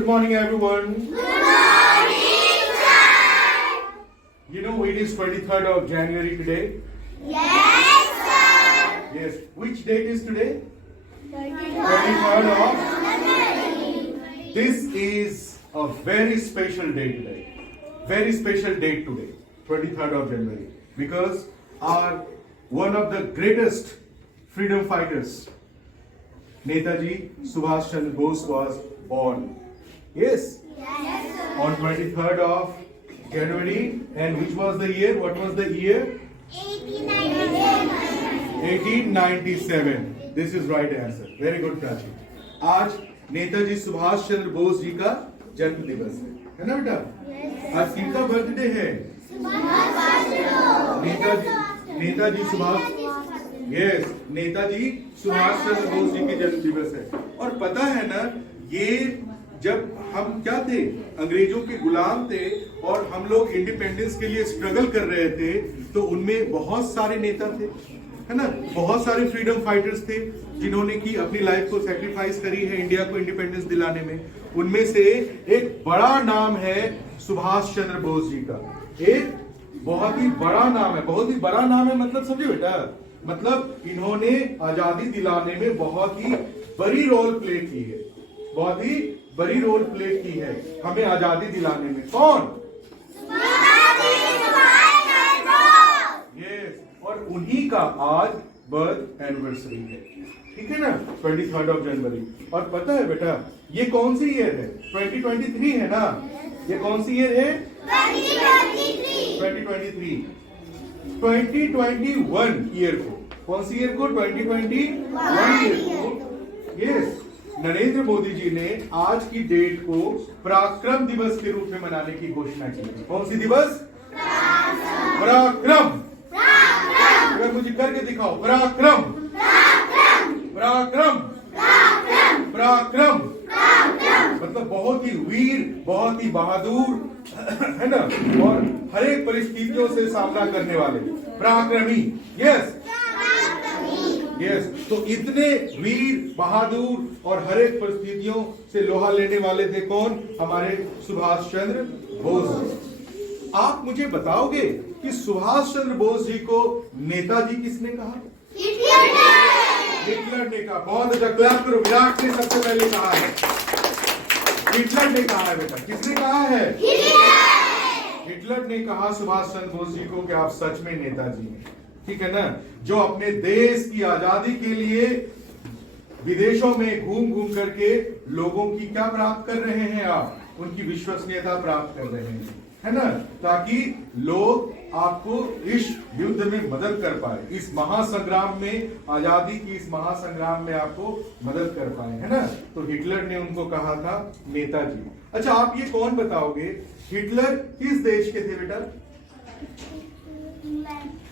Good morning, everyone. Good morning, sir. You know, it is 23rd of January today. Yes, sir. Yes. Which date is today? 23rd of. January. This is a very special day today. Very special date today, 23rd of January. Because one of the greatest freedom fighters, Netaji Subhash Chandra Bose, was born. Yes. Yes, sir. On 23rd of January. And which was the year? What was the year? 1897. This is right answer. Very good, Prachi. आज नेताजी सुभाष चंद्र बोस जी का जन्म दिवस है ना बेटा? आज किनका birthday है? नेताजी सुभाष चंद्र बोस जी के जन्म दिवस है। और पता है ना, ये जब हम क्या थे, अंग्रेजों के गुलाम थे और हम लोग इंडिपेंडेंस के लिए स्ट्रगल कर रहे थे, तो उनमें बहुत सारे नेता थे, है ना, बहुत सारे फ्रीडम फाइटर्स थे जिन्होंने की अपनी लाइफ को सैक्रिफाइस करी है इंडिया को इंडिपेंडेंस दिलाने में। उनमें से एक बड़ा नाम है सुभाष चंद्र बोस जी का। एक बहुत ही बड़ा नाम है, बहुत ही बड़ा नाम है, मतलब समझे बेटा, मतलब इन्होंने आजादी दिलाने में बहुत ही बड़ी रोल प्ले की है, बहुत ही बड़ी रोल प्ले की है हमें आजादी दिलाने में। कौन? यस, और उन्हीं का आज बर्थ एनिवर्सरी है, ठीक है ना, 23rd ऑफ जनवरी। और पता है बेटा, ये कौन सी ईयर है? 2023 है ना? ये कौन सी ईयर है? 2023। 2021 ईयर को, कौन सी ईयर को? 2021 ईयर को, यस, नरेंद्र मोदी जी ने आज की डेट को पराक्रम दिवस के रूप में मनाने की घोषणा की है। कौन सी दिवस? पराक्रम। अगर मुझे करके दिखाओ, पराक्रम, पराक्रम, पराक्रम, मतलब बहुत ही वीर, बहुत ही बहादुर, है ना, और हर एक परिस्थितियों से सामना करने वाले, पराक्रमी। यस यस, तो इतने वीर, बहादुर और हर एक परिस्थितियों से लोहा लेने वाले थे कौन? हमारे सुभाष चंद्र बोस। आप मुझे बताओगे कि सुभाष चंद्र बोस जी को नेताजी किसने कहा? हिटलर ने कहा। बहुत अच्छा, क्लैप करो। विराट ने सबसे पहले कहा है, हिटलर ने कहा है बेटा। किसने कहा है? हिटलर ने कहा सुभाष चंद्र बोस जी को कि आप सच में नेताजी हैं, ठीक है ना, जो अपने देश की आजादी के लिए विदेशों में घूम घूम करके लोगों की क्या प्राप्त कर रहे हैं? आप उनकी विश्वसनीयता प्राप्त कर रहे हैं, है ना, ताकि लोग आपको इस युद्ध में मदद कर पाए, इस महासंग्राम में, आजादी की इस महासंग्राम में आपको मदद कर पाए, है ना। तो हिटलर ने उनको कहा था नेताजी। अच्छा, आप ये कौन बताओगे, हिटलर किस देश के थे बेटा?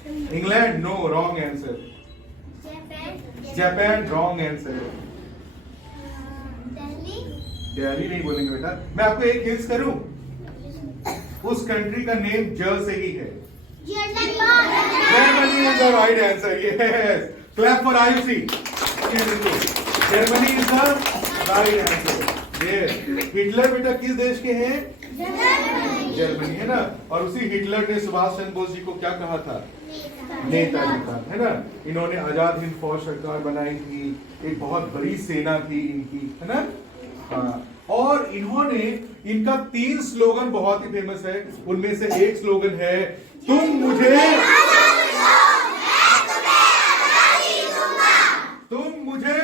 England. No, wrong answer. Japan, wrong answer. Delhi नहीं बोलेंगे बेटा। मैं आपको एक हिंट करूं, उस कंट्री का नेम ज से ही है। Germany is the right answer. Yes, clap for Ayushi. Germany is the right answer. Yes, Hitler बेटा किस देश के हैं? जर्मनी, है ना। और उसी हिटलर ने सुभाष चंद्र बोस जी को क्या कहा था? नेताजी था, है ना। इन्होंने आजाद हिंद फौज सरकार बनाई थी, एक बहुत बड़ी सेना थी इनकी, है ना। हाँ, और इन्होंने, इनका 3 स्लोगन बहुत ही फेमस है। उनमें से एक स्लोगन है, तुम मुझे, तुम मुझे,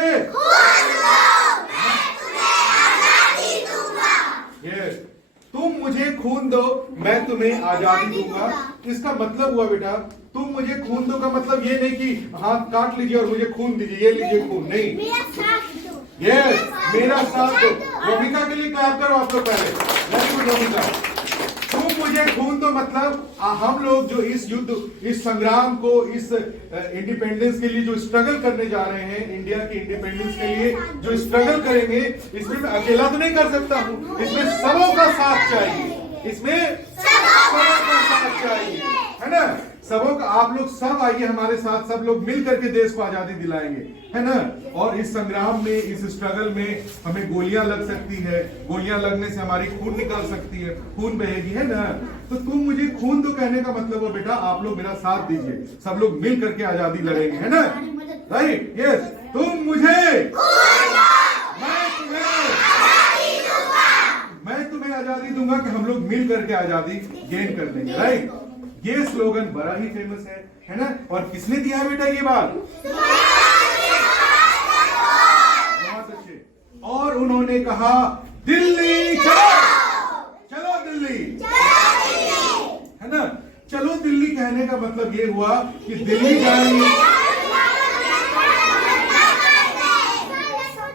यस, तुम मुझे खून दो, मैं तुम्हें आजादी दूंगा। इसका मतलब हुआ बेटा, तुम मुझे खून दो का मतलब ये नहीं कि हाथ काट लीजिए और मुझे खून दीजिए, ये लीजिए खून, नहीं। यस, मेरा साथ दो। रोमिका के लिए क्लैप करो आप लोग पहले। Very good Romika. तुम मुझे खून दो मतलब हम लोग जो इस युद्ध, इस संग्राम को, इस इंडिपेंडेंस के लिए जो स्ट्रगल करने जा रहे हैं, इंडिया की इंडिपेंडेंस के लिए जो स्ट्रगल करेंगे, इसमें मैं अकेला तो नहीं कर सकता हूँ, इसमें सबों का साथ चाहिए, इसमें सबों का साथ चाहिए, है ना। सबों का आप लोग सब आइए हमारे साथ, सब लोग मिल करके देश को आजादी दिलाएंगे, है ना। और इस संग्राम में, इस स्ट्रगल में हमें गोलियां लग सकती है, गोलियां लगने से हमारी खून निकल सकती है, खून बहेगी, है ना। तो तुम मुझे खून दो कहने का मतलब हो बेटा आप लोग मेरा साथ दीजिए, सब लोग मिल करके आजादी लड़ेंगे, है ना। Right, yes. तुम मुझे, मैं तुम्हें आजादी दूंगा कि हम लोग मिल करके आजादी गेन कर लेंगे। राइट, ये स्लोगन बड़ा ही फेमस है ना। और किसने दिया है बेटा ये बात? बहुत अच्छे। और उन्होंने कहा दिल्ली चलो, चलो दिल्ली, है ना। चलो दिल्ली कहने का मतलब ये हुआ कि दिल्ली जाएंगे।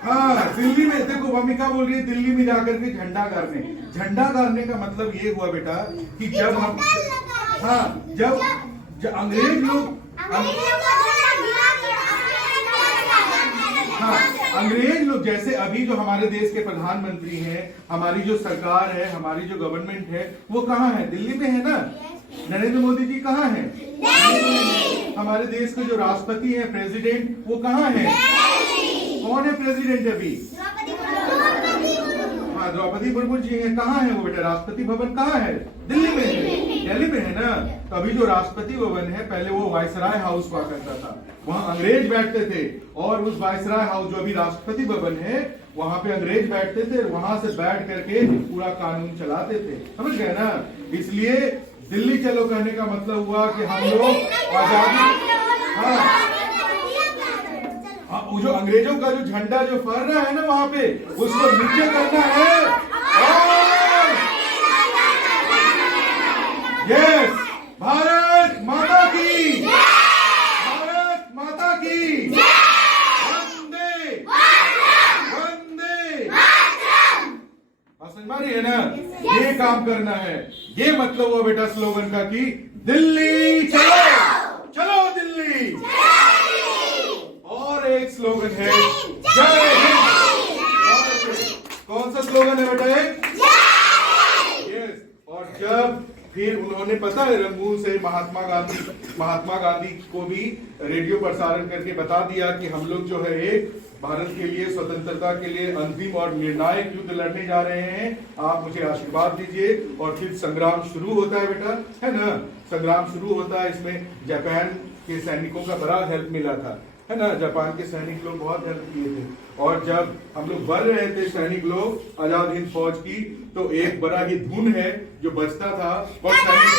हाँ, दिल्ली में देखो मम्मी क्या बोल रही है, दिल्ली में जाकर के झंडा गाड़ने। झंडा गाड़ने का मतलब ये हुआ बेटा कि जब हम, हाँ, जब अंग्रेज लोग, हाँ, अंग्रेज लोग जैसे अभी जो हमारे देश के प्रधानमंत्री हैं, हमारी जो सरकार है, हमारी जो गवर्नमेंट है, वो कहाँ है? दिल्ली में है ना। नरेंद्र मोदी जी कहाँ हैं? हमारे देश के जो राष्ट्रपति है, प्रेसिडेंट, वो कहाँ है? कौन है प्रेसिडेंट अभी? हाँ, द्रौपदी मुर्मू जी हैं। कहाँ है वो बेटा? राष्ट्रपति भवन कहाँ है? दिल्ली में है, दिल्ली में है ना। तो अभी जो राष्ट्रपति भवन है, पहले वो वायसराय हाउस हुआ करता था, वहाँ अंग्रेज बैठते थे। और उस वायसराय हाउस जो अभी राष्ट्रपति भवन है, वहाँ पे अंग्रेज बैठते थे, वहां से बैठ करके पूरा कानून चलाते थे, समझ गए ना। इसलिए दिल्ली चलो कहने का मतलब हुआ कि हम लोग आजादी, हाँ, वो जो अंग्रेजों का जो झंडा जो फहर रहा है ना वहां पे, उसको नीचे करना है। और यस, भारत माता की, भारत माता की, वंदे वंदे, समझ में आ रही है ना। ये काम करना है, ये मतलब हुआ बेटा स्लोगन का कि दिल्ली चलो, चलो दिल्ली। और एक स्लोगन है जय हिंद। कौन सा स्लोगन है बेटा? यस। और जब फिर उन्होंने, पता है, रंगून से महात्मा गांधी को भी रेडियो प्रसारण करके बता दिया कि हम लोग जो है एक भारत के लिए, स्वतंत्रता के लिए अंतिम और निर्णायक युद्ध लड़ने जा रहे हैं, आप मुझे आशीर्वाद दीजिए। और फिर संग्राम शुरू होता है बेटा, है ना। संग्राम शुरू होता है, इसमें जापान के सैनिकों का बड़ा हेल्प मिला था, है ना। जापान के सैनिक लोग बहुत हेल्प किए थे। और जब हम लोग बढ़ रहे थे सैनिक लोग आजाद हिंद फौज की, तो एक बड़ा ही धुन है जो बजता था, और सैनिक,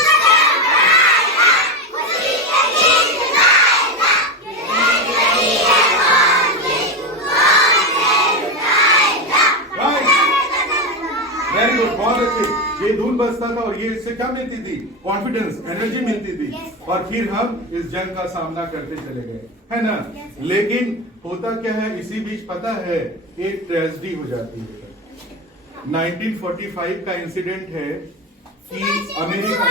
वेरी गुड, बहुत अच्छे। ये धुन बजता था और ये इससे क्या मिलती थी? कॉन्फिडेंस, एनर्जी मिलती थी। और फिर हम इस जंग का सामना करते चले गए, है ना। लेकिन होता क्या है, इसी बीच पता है एक ट्रेजेडी हो जाती है। 1945 का इंसिडेंट है कि अमेरिका,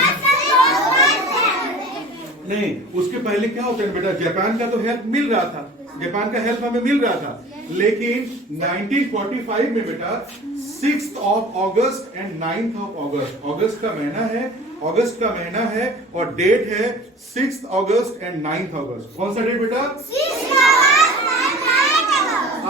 नहीं, उसके पहले क्या होता है बेटा, जापान का तो हेल्प मिल रहा था, जापान का हेल्प हमें मिल रहा था। लेकिन 1945 में बेटा 6th of August and 9th of August, अगस्त का महीना है, अगस्त का महीना है, और डेट है 6th August and 9th August। कौन सा डेट बेटा?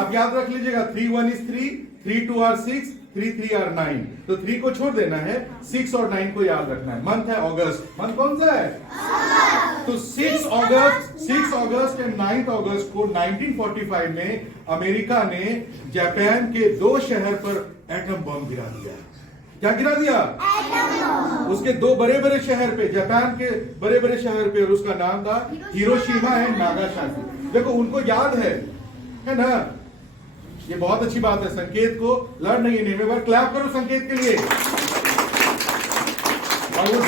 आप याद रख लीजिएगा, 3 1 is 3, 3 2 are 6, 3 3 are 9। तो 3 को छोड़ देना है, 6 और 9 को याद रखना है। मंथ है अगस्त, मंथ कौन सा है? तो 6 अगस्त एंड 9 अगस्त को 1945 में अमेरिका ने जापान के 2 शहर पर एटम बम गिरा दिया। क्या गिरा दिया? उसके 2 बड़े बड़े शहर पे, जापान के बड़े बड़े शहर पे, और उसका नाम था हिरोशिमा एंड नागासाकी। देखो उनको याद है ना। ये बहुत अच्छी बात है, संकेत को लर्न नहीं है। एक बार क्लैप करो संकेत के लिए। और वो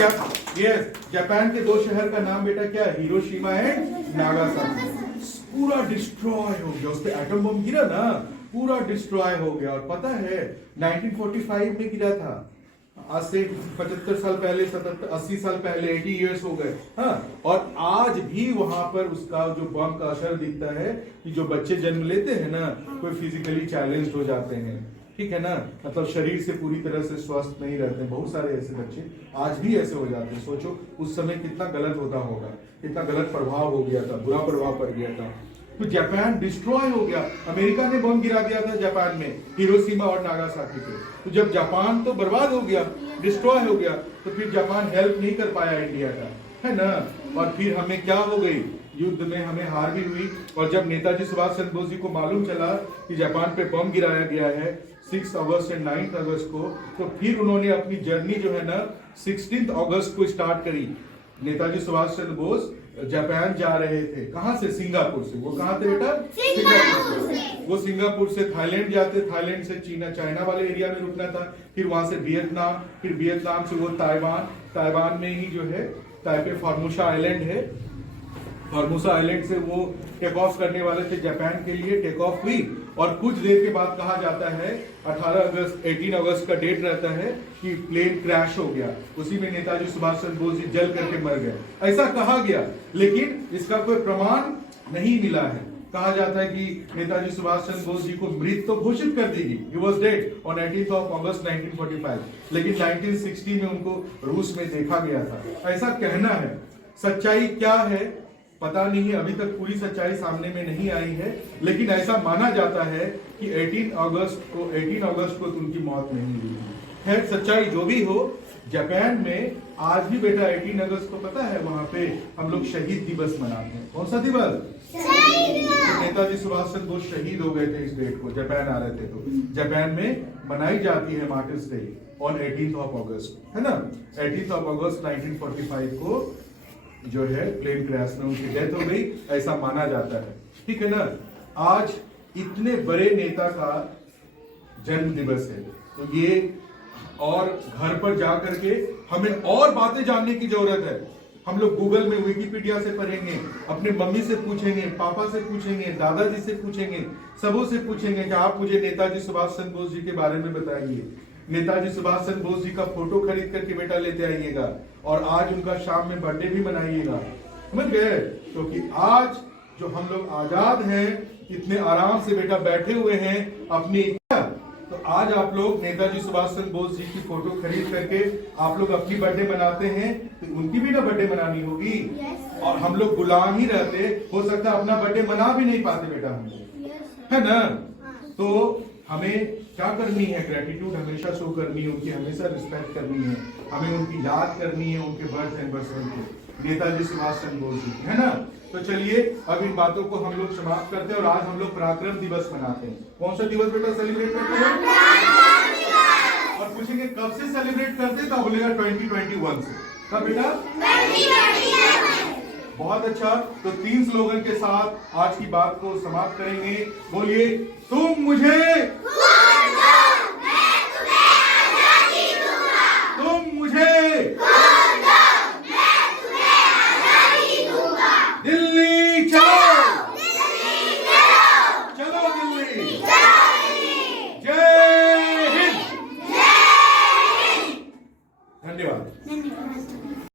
जापान के 2 शहर का नाम बेटा क्या है? Hiroshima and Nagasaki. पूरा डिस्ट्रॉय हो गया, उस पे एटम बम गिरा ना, पूरा डिस्ट्रॉय हो गया। और पता है 1945 में गिरा था, आज से 75 साल पहले, 80 साल पहले, 80 इयर्स हो गए। हाँ, और आज भी वहां पर उसका जो बम का असर दिखता है कि जो बच्चे जन्म लेते हैं ना, कोई फिजिकली चैलेंज्ड हो जाते हैं, ठीक है ना, मतलब शरीर से पूरी तरह से स्वस्थ नहीं रहते। बहुत सारे ऐसे बच्चे आज भी ऐसे हो जाते हैं। सोचो उस समय कितना गलत होता होगा, कितना गलत प्रभाव हो गया था, बुरा प्रभाव पड़ गया था। तो जापान डिस्ट्रॉय हो गया। अमेरिका ने बम गिरा दिया था जापान में, हिरोशिमा और नागासाकी पे। तो जब जापान तो बर्बाद हो गया, डिस्ट्रॉय हो गया, तो फिर जापान हेल्प नहीं कर पाया इंडिया का, है ना। और फिर हमें क्या हो गई, युद्ध में हमें हार भी हुई। और जब नेताजी सुभाष चंद्र बोस जी को मालूम चला कि जापान पे बम गिराया गया है 6 अगस्त एंड 9 अगस्त को, तो फिर उन्होंने अपनी जर्नी जो है ना 16 अगस्त को स्टार्ट करी। नेताजी सुभाष चंद्र बोस जापान जा रहे थे, कहां से, सिंगापुर से। वो कहां थे बेटा, सिंगापुर से। वो सिंगापुर से थाईलैंड जाते, थाईलैंड से चाइना वाले एरिया में रुकना था, फिर वहां से वियतनाम, फिर वियतनाम से वो ताइवान, ताइवान में ही जो है ताइपे फॉर्मोसा आइलैंड है, फॉर्मोसा आइलैंड से वो टेक ऑफ करने वाले थे जापान के लिए। टेक ऑफ हुई और कुछ देर के बाद कहा जाता है 18 अगस्त का डेट रहता है कि प्लेन क्रैश हो गया। उसी में नेताजी सुभाष चंद्र बोस जी जल करके मर गए, ऐसा कहा गया, लेकिन इसका कोई प्रमाण नहीं मिला है। कहा जाता है कि नेताजी सुभाष चंद्र बोस जी को मृत तो घोषित कर दी गई, he was dead on 18 अगस्त 1945, लेकिन 1960 में उनको रूस में देखा गया था, ऐसा कहना है। सच्चाई क्या है पता नहीं है, अभी तक पूरी सच्चाई सामने में नहीं आई है, लेकिन ऐसा माना जाता है कि 18 अगस्त को उनकी मौत नहीं हुई है। सच्चाई जो भी हो, जापान में आज भी बेटा 18 अगस्त को पता है वहां पे हम लोग शहीद दिवस मनाते हैं। कौन सा दिवस, तो नेताजी सुभाष चंद्र बोस शहीद हो गए थे इस डेट को, जापान आ रहे थे, तो जापान में मनाई जाती है मार्टिर्स डे ऑन 18 अगस्त, है ना। 18 अगस्त 1945 को जो है प्लेन क्रैश में उनकी डेथ हो गई, ऐसा माना जाता है, ठीक है ना। आज इतने बड़े नेता का जन्म दिवस है, तो ये और घर पर जा करके हमें और बातें जानने की जरूरत है। हम लोग गूगल में, विकिपीडिया से पढ़ेंगे, अपने मम्मी से पूछेंगे, पापा से पूछेंगे, दादाजी से पूछेंगे, सबों से पूछेंगे कि आप मुझे नेताजी सुभाष चंद्र बोस जी के बारे में बताइए। नेताजी सुभाष चंद्र बोस जी का फोटो खरीद करके बेटा लेते आइएगा, और आज उनका शाम में बर्थडे भी मनाइएगा, समझ गए। क्योंकि आज जो हम लोग आजाद हैं, इतने आराम से बेटा बैठे हुए हैं अपनी, तो आज आप लोग नेताजी सुभाष चंद्र बोस जी की फोटो खरीद करके आप लोग अपनी बर्थडे मनाते हैं, तो उनकी भी ना बर्थडे मनानी होगी। और हम लोग गुलाम ही रहते, हो सकता है अपना बर्थडे मना भी नहीं पाते बेटा हम लोग, है ना। तो हमें क्या करनी है, ग्रेटिट्यूड हमेशा शो करनी है, उनकी हमेशा रिस्पेक्ट करनी है, हमें उनकी याद करनी है, उनके बर्थ एनिवर्सरी को, नेताजी सुभाष चंद्र बोस जी, है ना। तो चलिए अब इन बातों को हम लोग समाप्त करते हैं, और आज हम लोग पराक्रम दिवस मनाते हैं। कौन सा दिवस बेटा सेलिब्रेट करते हैं, और पूछेंगे कब से सेलिब्रेट करते हैं, तो बोलेगा 2021 से। कब बेटा, 2021। बहुत अच्छा, तो 3 स्लोगन के साथ आज की बात को समाप्त करेंगे। बोलिए, तुम मुझे